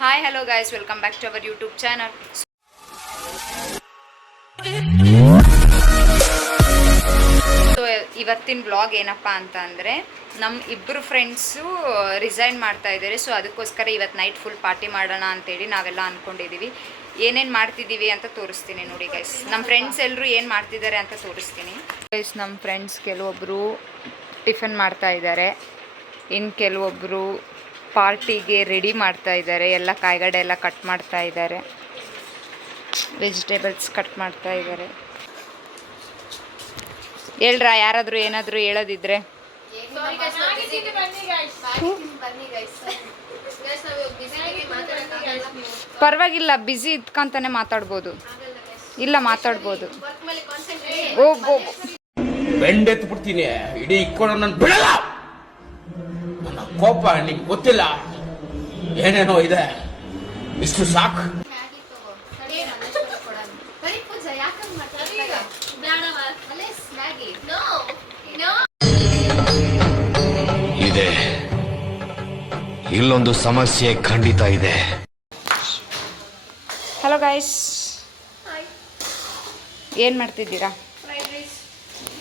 Hi hello guys, welcome back to our YouTube channel. So ಇವತ್ತಿನ blog ಏನಪ್ಪ ಅಂತ ಅಂದರೆ, ನಮ್ಮ ಇಬ್ಬರು ಫ್ರೆಂಡ್ಸು ರಿಸೈನ್ ಮಾಡ್ತಾ ಇದ್ದಾರೆ. ಸೊ ಅದಕ್ಕೋಸ್ಕರ ಇವತ್ತು ನೈಟ್ ಫುಲ್ ಪಾರ್ಟಿ ಮಾಡೋಣ ಅಂತೇಳಿ ನಾವೆಲ್ಲ ಅಂದ್ಕೊಂಡಿದ್ದೀವಿ. ಏನೇನು ಮಾಡ್ತಿದ್ದೀವಿ ಅಂತ ತೋರಿಸ್ತೀನಿ ನೋಡಿ ಗೈಸ್. ನಮ್ಮ ಫ್ರೆಂಡ್ಸ್ ಎಲ್ಲರೂ ಏನು ಮಾಡ್ತಿದ್ದಾರೆ ಅಂತ ತೋರಿಸ್ತೀನಿ ಗೈಸ್. ನಮ್ಮ ಫ್ರೆಂಡ್ಸ್ ಕೆಲವೊಬ್ಬರು ಟಿಫನ್ ಮಾಡ್ತಾ ಇದ್ದಾರೆ, ಇನ್ನು ಕೆಲವೊಬ್ಬರು ಪಾರ್ಟಿಗೆ ರೆಡಿ ಮಾಡ್ತಾ ಇದ್ದಾರೆ. ಎಲ್ಲ ಕಾಯಿಗಡೆ ಎಲ್ಲ ಕಟ್ ಮಾಡ್ತಾ ಇದ್ದಾರೆ, ವೆಜಿಟೇಬಲ್ಸ್ ಕಟ್ ಮಾಡ್ತಾ ಇದ್ದಾರೆ. ಹೇಳ್ರಾ, ಯಾರಾದರೂ ಏನಾದರೂ ಹೇಳೋದಿದ್ರೆ. ಪರವಾಗಿಲ್ಲ, ಬ್ಯುಸಿ ಇದ್ಕಂತಾನೆ ಮಾತಾಡ್ಬೋದು. ಇಲ್ಲ, ಮಾತಾಡ್ಬೋದು. ಬೆಂಡೆತ್ತು ಬಿಡ್ತೀನಿ, ಇಡೀ ಇಕ್ಕೊಂಡು ನಾನು ಬಿಡಲ್ಲ. ನನ್ನ ಕೋಪ ನಿಂಗೆ ಗೊತ್ತಿಲ್ಲ, ಏನೇನೋ ಇದೆ, ಇಷ್ಟು ಸಾಕು. ಇದೆ, ಇಲ್ಲೊಂದು ಸಮಸ್ಯೆ ಖಂಡಿತ ಇದೆ. ಹಲೋ ಗೈಸ್, ಏನು ಮಾಡ್ತಿದ್ದೀರಾ?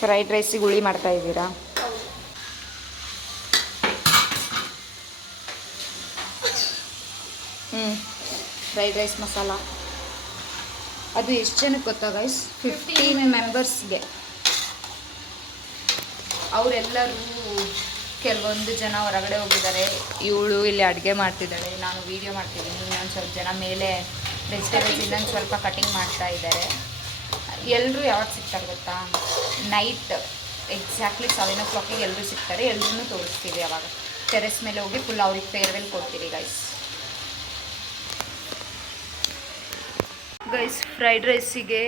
ಫ್ರೈಡ್ ರೈಸಿಗೆ ಹುಳಿ ಮಾಡ್ತಾ ಇದ್ದೀರಾ? Fried rice masala. ಅದು ಎಷ್ಟು ಜನಕ್ಕೆ ಗೊತ್ತಾ ಗೈಸ್? 15 ಮೆಂಬರ್ಸ್ಗೆ. ಅವರೆಲ್ಲರೂ ಕೆಲವೊಂದು ಜನ ಹೊರಗಡೆ ಹೋಗಿದ್ದಾರೆ, ಇವಳು ಇಲ್ಲಿ ಅಡುಗೆ ಮಾಡ್ತಿದ್ದಾಳೆ, ನಾನು ವೀಡಿಯೋ ಮಾಡ್ತಿದ್ದೀನಿ. ಇನ್ನೊಂದು ಸ್ವಲ್ಪ ಜನ ಮೇಲೆ ವೆಜಿಟೇಬಲ್ಸ್ ಇನ್ನೊಂದು ಸ್ವಲ್ಪ ಕಟಿಂಗ್ ಮಾಡ್ತಾ ಇದ್ದಾರೆ. ಎಲ್ಲರೂ ಯಾವಾಗ ಸಿಗ್ತಾರೆ ಗೊತ್ತಾ? ನೈಟ್ ಎಕ್ಸಾಕ್ಟ್ಲಿ 7 o'clock ಎಲ್ಲರೂ ಸಿಗ್ತಾರೆ. ಎಲ್ಲರೂ ತೋರಿಸ್ತೀವಿ. ಅವಾಗ ಟೆರೆಸ್ ಮೇಲೆ ಹೋಗಿ ಫುಲ್ ಅವ್ರಿಗೆ ಫೇರ್ವೆಲ್ ಕೊಡ್ತೀವಿ ಗೈಸ್. ಗೈಸ್, ಫ್ರೈಡ್ ರೈಸಿಗೆ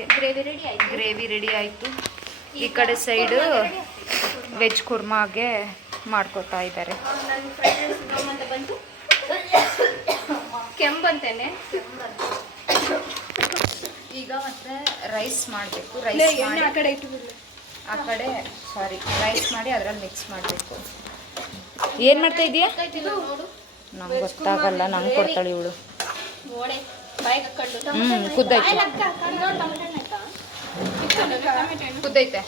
ಗ್ರೇವಿ ರೆಡಿ ಆಯಿತು. ಈ ಕಡೆ ಸೈಡು ವೆಜ್ ಕುರ್ಮಾಗೆ ಮಾಡ್ಕೊತಾ ಇದ್ದಾರೆ. ಕೆಂಬಂತೇನೆ ಈಗ ಮತ್ತೆ ರೈಸ್ ಮಾಡಬೇಕು. ರೈಸ್ ಮಾಡಿ ಆ ಕಡೆ ರೈಸ್ ಮಾಡಿ ಅದರಲ್ಲಿ ಮಿಕ್ಸ್ ಮಾಡಬೇಕು. ಏನು ಮಾಡ್ತಾ ಇದೀಯಾ? ನಂಗೆ ಗೊತ್ತಾಗಲ್ಲ, ನಂಗೆ ಕೊಡ್ತಾಳೆ ಇವಳು. ಕುದ್ದೈತೆ ಕುದ್ದೈತೆ.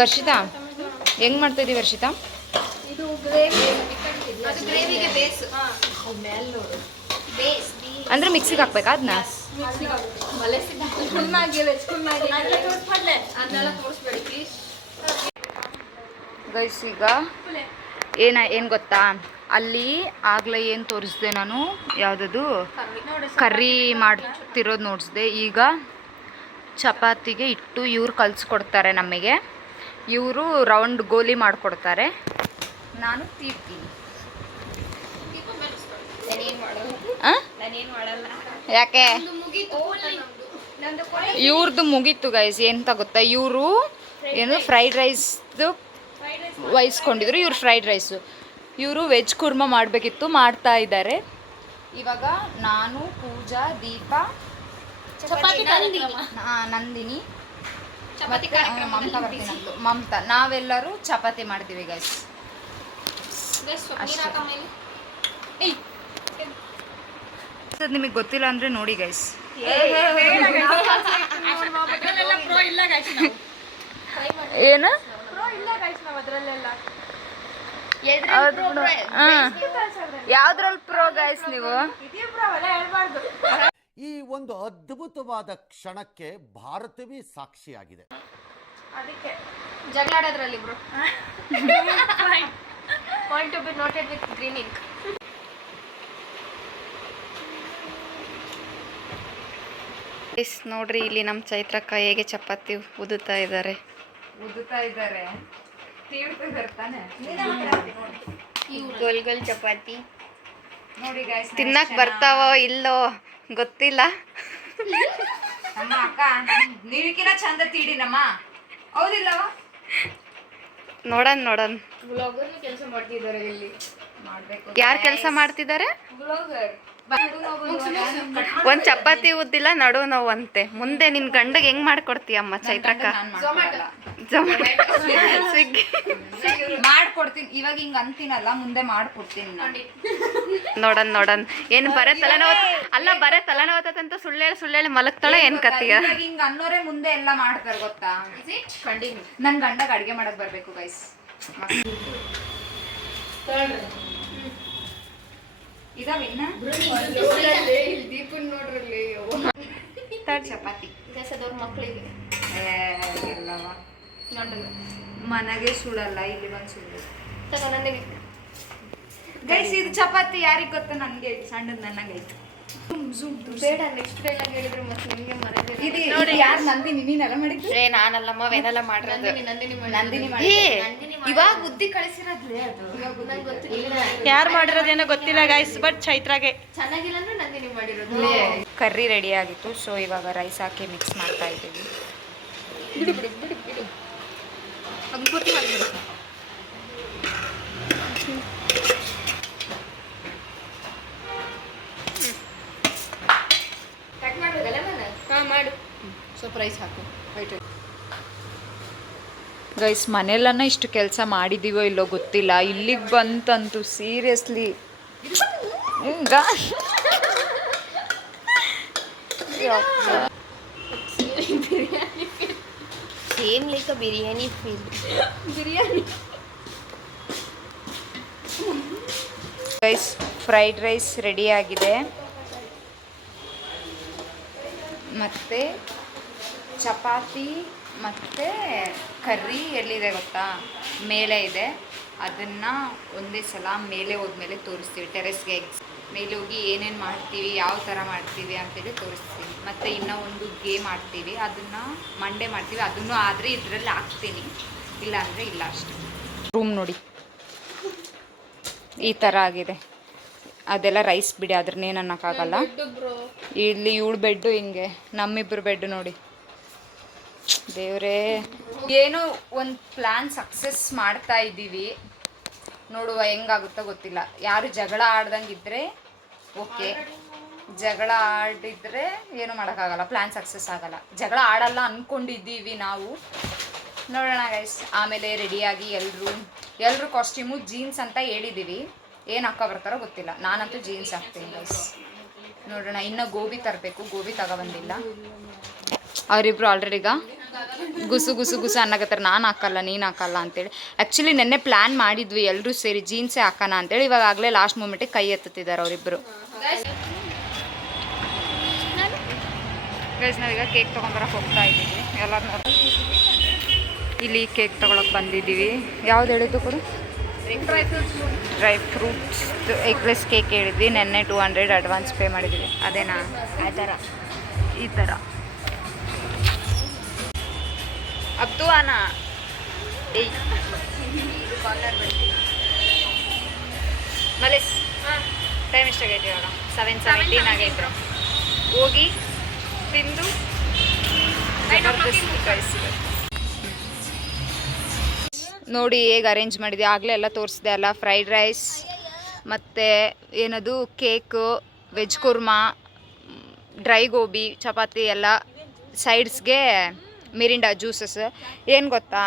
ವರ್ಷಿತಾ, ಹೆಂಗ್ ಮಾಡ್ತಾ ಇದೀವಿ ವರ್ಷಿತಾ? ಇದು ಗ್ರೇವಿಗೆ ಬೇಸ್ ಅಂದ್ರೆ ಮಿಕ್ಸಿಗೆ ಹಾಕ್ಬೇಕಾ ಅದನ್ನ? ಗೈಸ್, ಈಗ ಏನು ಗೊತ್ತಾ, ಅಲ್ಲಿ ಆಗಲೇ ಏನು ತೋರಿಸ್ದೆ ನಾನು, ಯಾವುದದು ಕರ್ರಿ ಮಾಡ್ತಿರೋದು ನೋಡಿಸ್ದೆ. ಈಗ ಚಪಾತಿಗೆ ಹಿಟ್ಟು ಇವ್ರು ಕಲಿಸ್ಕೊಡ್ತಾರೆ ನಮಗೆ. ಇವರು ರೌಂಡ್ ಗೋಲಿ ಮಾಡಿಕೊಡ್ತಾರೆ, ನಾನು ತೀರ್ತೀನಿ. ಯಾಕೆ? ಇವ್ರದ್ದು ಮುಗೀತು ಗೈಸ್. ಎಂತ ಗೊತ್ತಾ, ಇವರು ಏನು ಫ್ರೈಡ್ ರೈಸ್ದು ವಹಿಸ್ಕೊಂಡಿದ್ರು, ಇವ್ರು ಫ್ರೈಡ್ ರೈಸು. ಇವರು ವೆಜ್ ಕುರ್ಮಾ ಮಾಡಬೇಕಿತ್ತು, ಮಾಡ್ತಾ ಇದ್ದಾರೆ. ಇವಾಗ ನಾನು, ಪೂಜಾ, ದೀಪ, ನಂದಿನಿ, ಮಮತಾ ನಾವೆಲ್ಲರೂ ಚಪಾತಿ ಮಾಡ್ತೀವಿ ಗೈಸ್. ನಿಮಗೆ ಗೊತ್ತಿಲ್ಲ ಅಂದರೆ ನೋಡಿ ಗೈಸ್. ಏನು ಯಾವ್ದ್ರಲ್ಲಿ ಪ್ರೋ ಗೈಸ್ ನೀವು? ಈ ಒಂದು ಅದ್ಭುತವಾದ ಕ್ಷಣಕ್ಕೆ ಭಾರತವೇ ಸಾಕ್ಷಿಯಾಗಿದೆ. ಅದಕ್ಕೆ ಜಗಳಾಡೋದ್ರಲ್ಲಿ bro. Point to be noted with green ink. ನೋಡ್ರಿ, ಇಲ್ಲಿ ನಮ್ಮ ಚೈತ್ರಕ್ಕ ಹೇಗೆ ಚಪಾತಿ ಉದುತ್ತಾ ಇದ್ದಾರೆ. ಗೋಲ್ ಗೋಲ್ ಚಪಾತಿ ನೋಡಿ ಗೈಸ್. ತಿನ್ನಕ್ ಬರ್ತಾವೋ ಇಲ್ಲೋ ಗೊತ್ತಿಲ್ಲ. ನಮ್ಮ ಅಕ್ಕ ನೀವಿಕಿನ ಚಂದ ತೀಡಿ ನಮ್ಮ, ಹೌದಿಲ್ಲವ? ನೋಡೋಣ. ಬ್ಲಾಗರ್ ಕೆಲಸ ಮಾಡ್ತಿದ್ದಾರೆ ಇಲ್ಲಿ. ಯಾರು ಕೆಲಸ ಮಾಡ್ತಿದ್ದಾರೆ? ಬ್ಲಾಗರ್ ಒಂದ್ ಚಪಾತಿ ಉದ್ದಿಲ್ಲ ನಡು ನೋವಂತೆ. ಮುಂದೆ ನಿನ್ ಗಂಡಗೆ ಹೆಂಗ್ ಮಾಡ್ಕೊಡ್ತೀಯಮ್ಮ ಚೈತ್ರಕ್ಕ? ಸ್ವಿಗ್ಗಿ ಮಾಡ್ಕೊಡ್ತೀನಿ. ಇವಾಗ ಹಿಂಗ ಅಂತೀನಲ್ಲ, ಮುಂದೆ ಮಾಡ್ಕೊಡ್ತೀನಿ ನಾನು. ನೋಡನ್ ಏನ್ ಬರೇ ತಲೆನೋವು ಅಲ್ಲ, ಬರೇ ತಲೆನೋವತ್ತಂತ ಸುಳ್ಳೇಳಿ ಮಲಗ್ತಾಳ ಏನ್ ಕತ್ತಿಯ? ಹಿಂಗ ಅನ್ನೋರೆ ಮುಂದೆ ಎಲ್ಲ ಮಾಡ್ತಾರೆ ಗೊತ್ತಾ? ನನ್ ಗಂಡಗ್ ಅಡ್ಗೆ ಮಾಡಕ್ ಬರ್ಬೇಕು ಗೈಸ್. ಇದಾವಿನ್ನ ಚಪಾತಿ ಮಕ್ಕಳಿಗೆ ಮನೆಗೆ ಸುಡಲ್ಲ, ಇಲ್ಲಿ ಬಂದು ಸುಳ್ಳು. ನಂದಿನಿ ಗೈಸ್ ಇದು ಚಪಾತಿ ಯಾರಿಗ್ ಗೊತ್ತ? ನನ್ಗೆ ಸಣ್ಣದ್ ನನಗೈತು. ಬೇಡ, ನೆಕ್ಸ್ಟ್ ಡೈಲಾಗ್ ಹೇಳಿದ್ರೆ ಮತ್ತೆ ನಿಮಗೆ ಮನೆಗೆ ಇದು ಯಾರು? ನಂದಿನಿ ನೀನೆಲ್ಲ ಮಾಡಿದ್ದು? ನಾನಲ್ಲಮ್ಮ ವೇನೆಲ್ಲ ಮಾಡಿರೋದು. ನಂದಿನಿ ಮಾಡಿ ಇವಾಗ ಬುದ್ಧಿ ಕಳಿಸಿರೋದ್ಲೇ ಅದು. ನಂಗೆ ಗೊತ್ತಿಲ್ಲ ಯಾರು ಮಾಡಿರೋದೇನೋ ಗೊತ್ತಿಲ್ಲ ಗೈಸ್, ಬಟ್ ಚೈತ್ರಾಗೆ ಚೆನ್ನಾಗಿಲ್ಲ ಅಂದ್ರೆ ನಂದಿನಿ ಮಾಡಿರೋದು. ಕರ್ರಿ ರೆಡಿ ಆಗಿತ್ತು. ಸೊ ಇವಾಗ ರೈಸ್ ಹಾಕಿ ಮಿಕ್ಸ್ ಮಾಡ್ತಾ ಇದ್ದೀವಿ. ಕಟ್ ಮಾಡ್ಬೇಕಲ್ಲ ನಾನು? ಹಾಂ ಮಾಡು. ಸ್ವಲ್ಪ ರೈಸ್ ಹಾಕು. ವೈಟ್ ಗೈಸ್ ಮನೆಯಲ್ಲನ್ನ ಇಷ್ಟು ಕೆಲಸ ಮಾಡಿದೀವೋ ಇಲ್ಲೋ ಗೊತ್ತಿಲ್ಲ. ಇಲ್ಲಿಗೆ ಬಂತಂತೂ ಸೀರಿಯಸ್ಲಿ ಹಿಂಗ same like biryani feel. Biryani guys fried rice ready ಆಗಿದೆ. ಮತ್ತು ಚಪಾತಿ ಮತ್ತು ಕರ್ರಿ ಎಲ್ಲಿದೆ ಗೊತ್ತಾ? ಮೇಲೆ ಇದೆ. ಅದನ್ನು ಒಂದೇ ಸಲ ಮೇಲೆ ಹೋದ್ಮೇಲೆ ತೋರಿಸ್ತೀವಿ. ಟೆರೆಸ್ಗೆ ಮೇಲೆ ಹೋಗಿ ಏನೇನು ಮಾಡ್ತೀವಿ, ಯಾವ ಥರ ಮಾಡ್ತೀವಿ ಅಂತೇಳಿ ತೋರಿಸ್ತೀವಿ. ಮತ್ತು ಇನ್ನೂ ಒಂದು ಗೇಮ್ ಆಡ್ತೀವಿ, ಅದನ್ನು ಮಂಡೇ ಮಾಡ್ತೀವಿ. ಅದನ್ನು ಆದರೆ ಇದರಲ್ಲಿ ಹಾಕ್ತೀನಿ, ಇಲ್ಲ ಅಂದರೆ ಇಲ್ಲ ಅಷ್ಟೇ. ರೂಮ್ ನೋಡಿ ಈ ಥರ ಆಗಿದೆ. ಅದೆಲ್ಲ ರೈಸ್ ಬಿಡಿ, ಅದ್ರನ್ನೇನು ಅನ್ನೋಕ್ಕಾಗಲ್ಲ. ಇಲ್ಲಿ ಇವಳು ಬೆಡ್ಡು ಹಿಂಗೆ, ನಮ್ಮಿಬ್ಬರು ಬೆಡ್ಡು ನೋಡಿ. ದೇವ್ರೇ, ಏನೋ ಒಂದು ಪ್ಲ್ಯಾನ್ ಸಕ್ಸಸ್ ಮಾಡ್ತಾ ಇದ್ದೀವಿ, ನೋಡುವ ಹೆಂಗಾಗುತ್ತೋ ಗೊತ್ತಿಲ್ಲ. ಯಾರು ಜಗಳ ಆಡ್ದಂಗಿದ್ರೆ ಓಕೆ, ಜಗಳ ಆಡಿದ್ರೆ ಏನು ಮಾಡೋಕ್ಕಾಗಲ್ಲ, ಪ್ಲ್ಯಾನ್ ಸಕ್ಸಸ್ ಆಗಲ್ಲ. ಜಗಳ ಆಡಲ್ಲ ಅಂದ್ಕೊಂಡಿದ್ದೀವಿ ನಾವು, ನೋಡೋಣ ಗೈಸ್. ಆಮೇಲೆ ರೆಡಿಯಾಗಿ ಎಲ್ಲರೂ ಕಾಸ್ಟ್ಯೂಮು ಜೀನ್ಸ್ ಅಂತ ಹೇಳಿದ್ದೀವಿ. ಏನು ಹಾಕೋ ಬರ್ತಾರೋ ಗೊತ್ತಿಲ್ಲ. ನಾನಂತೂ ಜೀನ್ಸ್ ಹಾಕ್ತೀನಿ ಗೈಸ್. ನೋಡೋಣ. ಇನ್ನು ಗೋಬಿ ತರಬೇಕು, ಗೋಬಿ ತಗೊಬಂದಿಲ್ಲ. ಅವರಿಬ್ರು ಆಲ್ರೆಡಿಗ ಗುಸು ಅನ್ನಕತ್ತಾರೆ, ನಾನು ಹಾಕಲ್ಲ ನೀನು ಹಾಕಲ್ಲ ಅಂತೇಳಿ. ಆ್ಯಕ್ಚುಲಿ ನೆನ್ನೆ ಪ್ಲ್ಯಾನ್ ಮಾಡಿದ್ವಿ ಎಲ್ಲರೂ ಸೇರಿ ಜೀನ್ಸೇ ಹಾಕೋಣ ಅಂತೇಳಿ. ಇವಾಗ ಆಗಲೇ ಲಾಸ್ಟ್ ಮೂಮೆಂಟಿಗೆ ಕೈ ಎತ್ತುತ್ತಿದ್ದಾರೆ ಅವರಿಬ್ಬರು. ಗೈಸ್ ನಾವೀಗ ಕೇಕ್ ತೊಗೊಂಬರಕ್ಕೆ ಹೋಗ್ತಾ ಇದ್ದೀವಿ. ಎಲ್ಲರೂ ಇಲ್ಲಿ ಕೇಕ್ ತೊಗೊಳಕ್ಕೆ ಬಂದಿದ್ದೀವಿ. ಯಾವ್ದು ಹೇಳಿದ್ದು ಕೂಡ? ಡ್ರೈ ಫ್ರೂಟ್ಸ್ ಎಗ್ಲೆಸ್ ಕೇಕ್ ಹೇಳಿದ್ವಿ. ನೆನ್ನೆ 200 ಅಡ್ವಾನ್ಸ್ ಪೇ ಮಾಡಿದ್ವಿ. ಅದೇನಾ? ಈ ಥರ ಅಬ್ದು ಆನಾ ಮಲೇಸ್. ಟೈಮ್ ಎಷ್ಟಾಗೈತೆ ಇವಾಗ? 7:17 ಆಗೈತೆ. ಹೋಗಿ ತಿಂದು ನೋಡಿ ಹೇಗೆ ಅರೇಂಜ್ ಮಾಡಿದೆ. ಆಗಲೇ ಎಲ್ಲ ತೋರಿಸಿದೆ ಅಲ್ಲ, ಫ್ರೈಡ್ ರೈಸ್ ಮತ್ತು ಏನದು cake, veg kurma, dry gobi, chapati ಎಲ್ಲ. ಸೈಡ್ಸ್ಗೆ ಮಿರಿಂಡಾ ಜ್ಯೂಸಸ್. ಏನು ಗೊತ್ತಾ,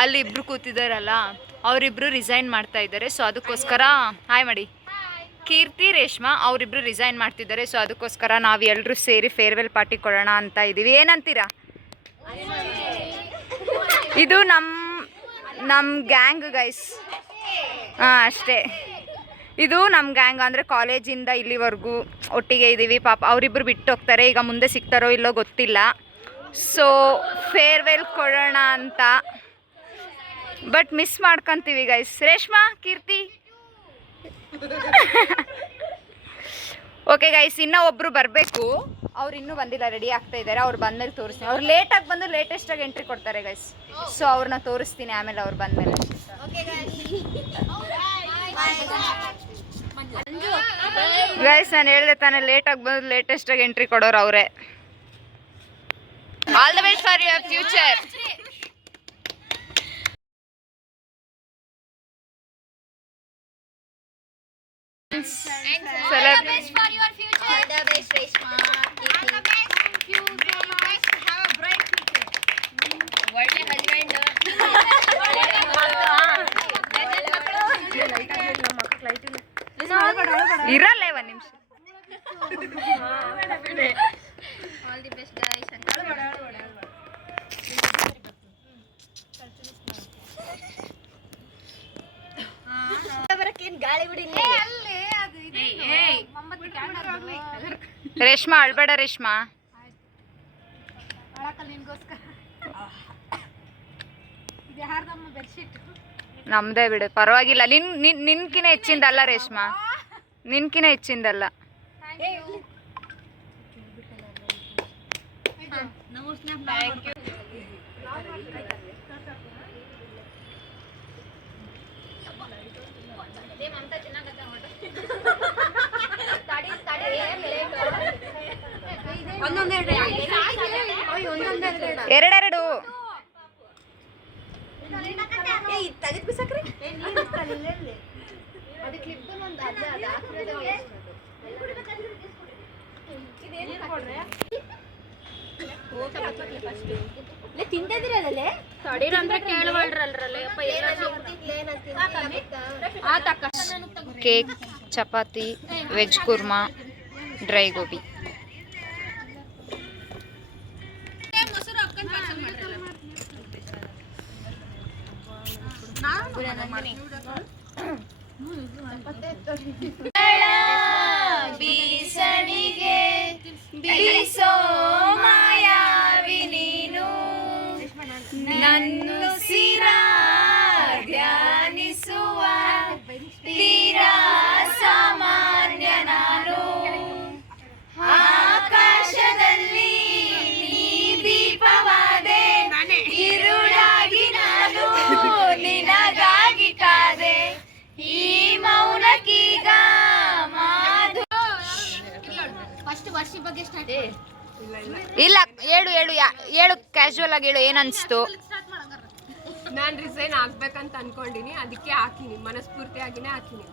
ಅಲ್ಲಿ ಇಬ್ಬರು ಕೂತಿದ್ದಾರಲ್ಲ, ಅವರಿಬ್ಬರು ರಿಸೈನ್ ಮಾಡ್ತಾ ಇದ್ದಾರೆ. ಸೊ ಅದಕ್ಕೋಸ್ಕರ ಹಾಯ್ ಮಾಡಿ, ಕೀರ್ತಿ ರೇಷ್ಮಾ ಅವರಿಬ್ಬರು ರಿಸೈನ್ ಮಾಡ್ತಿದ್ದಾರೆ. ಸೊ ಅದಕ್ಕೋಸ್ಕರ ನಾವು ಎಲ್ಲರೂ ಸೇರಿ ಫೇರ್ವೆಲ್ ಪಾರ್ಟಿ ಕೊಡೋಣ ಅಂತ ಇದ್ದೀವಿ. ಏನಂತೀರಾ? ಇದು ನಮ್ಮ ಗ್ಯಾಂಗ್ ಗೈಸ್. ಹಾಂ ಅಷ್ಟೇ, ಇದು ನಮ್ಮ ಗ್ಯಾಂಗ್. ಅಂದರೆ ಕಾಲೇಜಿಂದ ಇಲ್ಲಿವರೆಗೂ ಒಟ್ಟಿಗೆ ಇದ್ದೀವಿ. ಪಾಪ ಅವರಿಬ್ಬರು ಬಿಟ್ಟು ಹೋಗ್ತಾರೆ, ಈಗ ಮುಂದೆ ಸಿಗ್ತಾರೋ ಇಲ್ಲೋ ಗೊತ್ತಿಲ್ಲ. ಸೊ ಫೇರ್ವೆಲ್ ಕೊಡೋಣ ಅಂತ, ಬಟ್ ಮಿಸ್ ಮಾಡ್ಕೊತೀವಿ ಗೈಸ್. ರೇಷ್ಮಾ, ಕೀರ್ತಿ. ಓಕೆ ಗೈಸ್, ಇನ್ನೂ ಒಬ್ಬರು ಬರಬೇಕು. ಅವ್ರು ಇನ್ನೂ ಬಂದಿಲ್ಲ, ರೆಡಿ ಆಗ್ತಾ ಇದ್ದಾರೆ. ಅವ್ರು ಬಂದಮೇಲೆ ತೋರಿಸ್ತೀನಿ. ಅವ್ರು ಲೇಟಾಗಿ ಬಂದು ಲೇಟೆಸ್ಟಾಗಿ ಎಂಟ್ರಿ ಕೊಡ್ತಾರೆ ಗೈಸ್. ಸೊ ಅವ್ರನ್ನ ತೋರಿಸ್ತೀನಿ ಆಮೇಲೆ ಅವ್ರು ಬಂದಮೇಲೆ. ಗೈಸ್ ನಾನು ಹೇಳಿದೆ ತಾನೇ, ಲೇಟಾಗಿ ಬಂದು ಲೇಟೆಸ್ಟಾಗಿ ಎಂಟ್ರಿ ಕೊಡೋರು ಅವರೇ. All the best for your future. ಇರಲ್ಲ ಒಂದ್ ನಿಮಿಷ. ಆಲ್ ದಿ ಬೆಸ್ಟ್ ಗೈಸ್ ಅಂತ ಬರಕ್ಕೇನ್ ಗಾಳಿ ಬಿಡಿಲ್ಲ. ರೇಷ್ಮಾ ಅಳ್ಬೇಡ ರೇಷ್ಮಾ. ನಮ್ದೇ ಬಿಡು ಪರವಾಗಿಲ್ಲ. ನಿನ್ಕಿನ ಹೆಚ್ಚಿಂದಲ್ಲ ರೇಷ್ಮಾ, ನಿನ್ಕಿನ ಹೆಚ್ಚಿಂದಲ್ಲ. ಎರಡೆರಡು ತೆಗೆದ್ ಬಿಸಾಕ್ರಿ. ತಿಂತಿದ್ರಿ ಅದಲ್ಲೇ ತಡೀರಂದ್ರೆ ಕೇಳವಲ್ರಲ್ರಲ್ಲೇ cake, chapati, veg kurma, dry gobi. ಬೀಸಣಿಗೆ ಬೀಸೋ ಮಾಯಾವಿ ನೀನು, ನನ್ನುಸಿರ ಧ್ಯಾನಿಸುವ ತೀರಾ ಸಾಮಾನ್ಯ ನಾನು. ಆಕಾಶದಲ್ಲಿ ನೀ ದೀಪವಾದೆ, ಇರುಳಾಗಿ ನಾನು ನಿನಗಾಗಿ ಕಾದೆ. ಈ ಮೌನಕ್ಕೀಗ ಮಾಧು. ವರ್ಷ ಬಗ್ಗೆ ಸ್ಟಾರ್ಟ್ ಇಲ್ಲ ಹೇಳು ಕ್ಯಾಶುವಲ್ ಆಗಿ ಹೇಳು, ಏನ್ ಅನ್ಸ್ತು? ನಾನು ರಿಸೈನ್ ಆಗ್ಬೇಕಂತ ಅನ್ಕೊಂಡಿನಿ, ಅದಕ್ಕೆ ಹಾಕಿನಿ, ಮನಸ್ಫೂರ್ತಿಯಾಗಿನೇ ಹಾಕಿನಿ.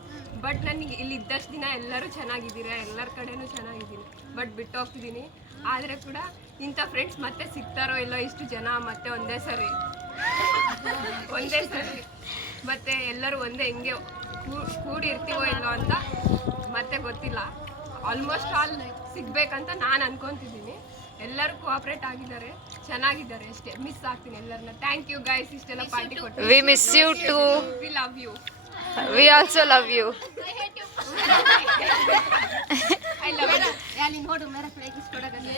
ಬಟ್ ನನಗೆ ಇಲ್ಲಿ ಇದ್ದಷ್ಟು ದಿನ ಎಲ್ಲರೂ ಚೆನ್ನಾಗಿದ್ದೀರಾ, ಎಲ್ಲರ ಕಡೆನೂ ಚೆನ್ನಾಗಿದ್ದೀನಿ. ಬಟ್ ಬಿಟ್ಟು ಹೋಗ್ತಿದ್ದೀನಿ. ಆದರೆ ಕೂಡ ಇಂಥ ಫ್ರೆಂಡ್ಸ್ ಮತ್ತೆ ಸಿಗ್ತಾರೋ ಇಲ್ಲೋ, ಇಷ್ಟು ಜನ ಮತ್ತೆ ಒಂದೇ ಸರಿ ಮತ್ತೆ ಎಲ್ಲರೂ ಒಂದೇ ಹಿಂಗೆ ಕೂಡಿರ್ತೀವೋ ಇಲ್ಲೋ ಅಂತ ಮತ್ತೆ ಗೊತ್ತಿಲ್ಲ. ಆಲ್ಮೋಸ್ಟ್ ಆಲ್ ಸಿಗ್ಬೇಕಂತ ನಾನು ಅನ್ಕೊಂತಿದ್ದೀನಿ. ಎಲ್ಲರೂ ಕೋಆಪರೇಟ್ ಆಗಿದ್ದಾರೆ, ಚೆನ್ನಾಗಿದ್ದಾರೆ ಅಷ್ಟೇ. ಮಿಸ್ ಆಗ್ತೀನಿ ಎಲ್ಲರನ್ನ. ಥ್ಯಾಂಕ್ ಯು ಗೈಸ್, ಇಷ್ಟೆಲ್ಲ ಪಾರ್ಟಿ ಕೊಟ್ಟು. We miss you too. We love you. We also love you. I love you. ಯಾಲಿ ನೋಡು ಮೇರೆ ಫ್ಲೇಕಿಸ್ ಕೊಡಗನೆ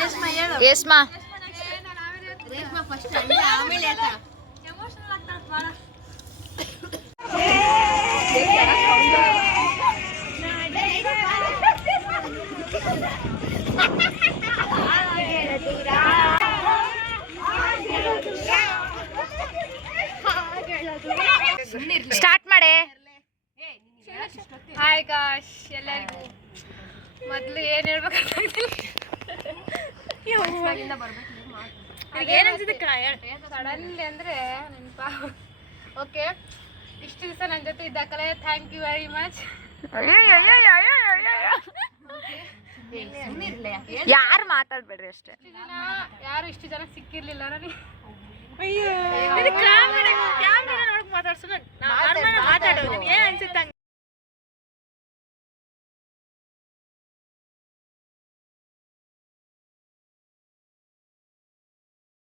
ರೇಷ್ಮಾ ಹೇಳು. ರೇಷ್ಮಾ ರೇಷ್ಮಾ ಫಸ್ಟ್ ಆಮೇಲೆ ಹೇಳ್ತಾ ಎಮೋಷನಲ್ ಆಗ್ತಾಳೆ ಬಾಳ. ಸ್ಟಾರ್ಟ್ ಮಾಡೆ. ಹಾಯ್ ಗಾಶ್ ಎಲ್ಲರಿಗೂ. ಮೊದಲು ಏನು ಹೇಳ್ಬೇಕಂತ ಸಡನ್ಲಿ ಅಂದರೆ ನೆನಪ. ಓಕೆ, ಇಷ್ಟು ದಿವಸ ನನ್ನ ಜೊತೆ ಇದ್ದಕ್ಕಲೆ ಥ್ಯಾಂಕ್ ಯು ವೆರಿ ಮಚ್. ಯಾರು ಮಾತಾಡ್ಬೇಡ್ರಿ ಅಷ್ಟೇ. ಯಾರು ಇಷ್ಟು ಜನ ಸಿಕ್ಕಿರ್ಲಿಲ್ಲ ನನಗೆ.